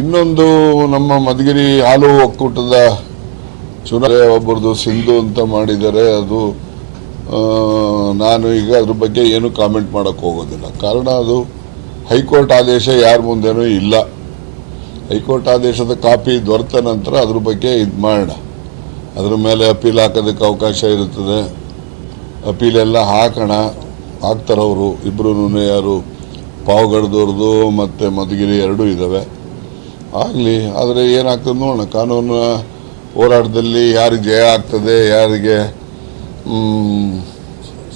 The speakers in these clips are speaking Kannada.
ಇನ್ನೊಂದು ನಮ್ಮ ಮಧುಗಿರಿ ಹಾಲು ಒಕ್ಕೂಟದ ಚುನಾವಣೆ ಒಬ್ಬರದು ಸಿಂಧು ಅಂತ ಮಾಡಿದ್ದಾರೆ. ಅದು ನಾನು ಈಗ ಅದ್ರ ಬಗ್ಗೆ ಏನು ಕಾಮೆಂಟ್ ಮಾಡೋಕ್ಕೆ ಹೋಗೋದಿಲ್ಲ. ಕಾರಣ ಅದು ಹೈಕೋರ್ಟ್ ಆದೇಶ ಯಾರ ಮುಂದೆನೂ ಇಲ್ಲ. ಹೈಕೋರ್ಟ್ ಆದೇಶದ ಕಾಪಿ ದೊರೆತ ನಂತರ ಅದ್ರ ಬಗ್ಗೆ ಇದು ಮಾಡೋಣ. ಅದ್ರ ಮೇಲೆ ಅಪೀಲ್ ಹಾಕೋದಕ್ಕೆ ಅವಕಾಶ ಇರುತ್ತದೆ. ಅಪೀಲೆಲ್ಲ ಹಾಕ್ತಾರವರು ಇಬ್ಬರೂ. ಯಾರು ಪಾವಗಡದವ್ರದ್ದು ಮತ್ತು ಮಧುಗಿರಿ ಎರಡೂ ಇದ್ದಾವೆ. ಆಗಲಿ, ಆದರೆ ಏನಾಗ್ತದೆ ನೋಡೋಣ. ಕಾನೂನು ಹೋರಾಟದಲ್ಲಿ ಯಾರಿಗೆ ಜಯ ಆಗ್ತದೆ, ಯಾರಿಗೆ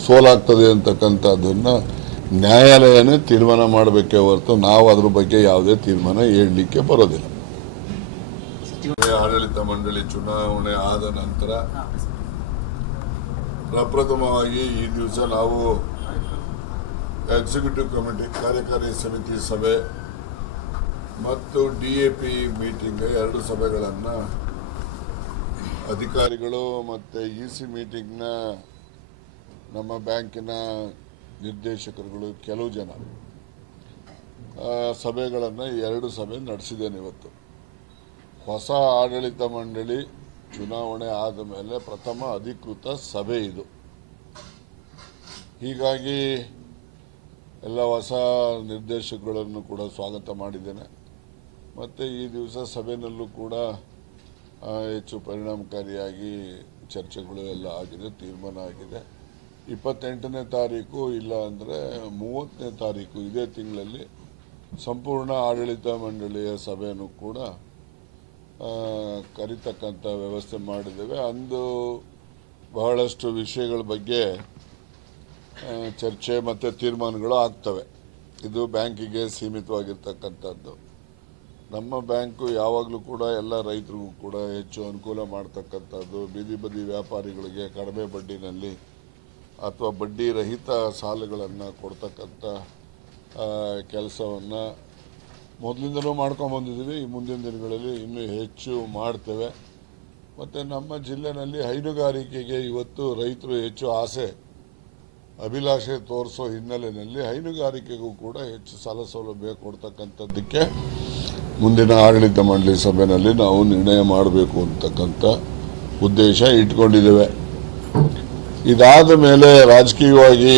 ಸೋಲಾಗ್ತದೆ ಅಂತಕ್ಕಂಥದ್ದನ್ನು ನ್ಯಾಯಾಲಯನೇ ತೀರ್ಮಾನ ಮಾಡಬೇಕೇ ಹೊರತು ನಾವು ಅದ್ರ ಬಗ್ಗೆ ಯಾವುದೇ ತೀರ್ಮಾನ ಹೇಳಲಿಕ್ಕೆ ಬರೋದಿಲ್ಲ. ಆಡಳಿತ ಮಂಡಳಿ ಚುನಾವಣೆ ಆದ ನಂತರ ಪ್ರಪ್ರಥಮವಾಗಿ ಈ ದಿವಸ ನಾವು ಎಕ್ಸಿಕ್ಯೂಟಿವ್ ಕಮಿಟಿ ಕಾರ್ಯಕಾರಿ ಸಮಿತಿ ಸಭೆ ಮತ್ತು DAP ಮೀಟಿಂಗ್ ಎರಡು ಸಭೆಗಳನ್ನು ಅಧಿಕಾರಿಗಳು ಮತ್ತು EC ಮೀಟಿಂಗ್ನ ನಮ್ಮ ಬ್ಯಾಂಕಿನ ನಿರ್ದೇಶಕರುಗಳು ಕೆಲವು ಜನ ಸಭೆಗಳನ್ನು ಎರಡು ಸಭೆ ನಡೆಸಿದ್ದೇನೆ. ಇವತ್ತು ಹೊಸ ಆಡಳಿತ ಮಂಡಳಿ ಚುನಾವಣೆ ಆದ ಮೇಲೆ ಪ್ರಥಮ ಅಧಿಕೃತ ಸಭೆ ಇದು. ಹೀಗಾಗಿ ಎಲ್ಲ ಹೊಸ ನಿರ್ದೇಶಕಗಳನ್ನು ಕೂಡ ಸ್ವಾಗತ ಮಾಡಿದ್ದೇನೆ. ಮತ್ತು ಈ ದಿವಸ ಸಭೆಯಲ್ಲೂ ಕೂಡ ಹೆಚ್ಚು ಪರಿಣಾಮಕಾರಿಯಾಗಿ ಚರ್ಚೆಗಳು ಎಲ್ಲ ಆಗಿದೆ, ತೀರ್ಮಾನ ಆಗಿದೆ. 28ನೇ ತಾರೀಕು ಇಲ್ಲ ಅಂದರೆ 30ನೇ ತಾರೀಕು ಇದೇ ತಿಂಗಳಲ್ಲಿ ಸಂಪೂರ್ಣ ಆಡಳಿತ ಮಂಡಳಿಯ ಸಭೆಯನ್ನು ಕೂಡ ಕರೀತಕ್ಕಂಥ ವ್ಯವಸ್ಥೆ ಮಾಡಿದ್ದೇವೆ. ಅಂದು ಬಹಳಷ್ಟು ವಿಷಯಗಳ ಬಗ್ಗೆ ಚರ್ಚೆ ಮತ್ತು ತೀರ್ಮಾನಗಳು ಆಗ್ತವೆ. ಇದು ಬ್ಯಾಂಕಿಗೆ ಸೀಮಿತವಾಗಿರ್ತಕ್ಕಂಥದ್ದು. ನಮ್ಮ ಬ್ಯಾಂಕು ಯಾವಾಗಲೂ ಕೂಡ ಎಲ್ಲ ರೈತರಿಗೂ ಕೂಡ ಹೆಚ್ಚು ಅನುಕೂಲ ಮಾಡ್ತಕ್ಕಂಥದ್ದು. ಬೀದಿ ಬದಿ ವ್ಯಾಪಾರಿಗಳಿಗೆ ಕಡಿಮೆ ಬಡ್ಡಿನಲ್ಲಿ ಅಥವಾ ಬಡ್ಡಿ ರಹಿತ ಸಾಲಗಳನ್ನು ಕೊಡ್ತಕ್ಕಂಥ ಕೆಲಸವನ್ನು ಮೊದಲಿಂದಲೂ ಮಾಡ್ಕೊಂಬಂದಿದ್ದೀವಿ. ಈ ಮುಂದಿನ ದಿನಗಳಲ್ಲಿ ಇನ್ನೂ ಹೆಚ್ಚು ಮಾಡ್ತೇವೆ. ಮತ್ತು ನಮ್ಮ ಜಿಲ್ಲೆಯಲ್ಲಿ ಹೈನುಗಾರಿಕೆಗೆ ಇವತ್ತು ರೈತರು ಹೆಚ್ಚು ಆಸೆ ಅಭಿಲಾಷೆ ತೋರಿಸೋ ಹಿನ್ನೆಲೆಯಲ್ಲಿ ಹೈನುಗಾರಿಕೆಗೂ ಕೂಡ ಹೆಚ್ಚು ಸಾಲ ಸೌಲಭ್ಯ ಕೊಡ್ತಕ್ಕಂಥದ್ದಕ್ಕೆ ಮುಂದಿನ ಆಡಳಿತ ಮಂಡಳಿ ಸಭೆಯಲ್ಲಿ ನಾವು ನಿರ್ಣಯ ಮಾಡಬೇಕು ಅಂತಕ್ಕಂಥ ಉದ್ದೇಶ ಇಟ್ಕೊಂಡಿದ್ದೇವೆ. ಇದಾದ ಮೇಲೆ ರಾಜಕೀಯವಾಗಿ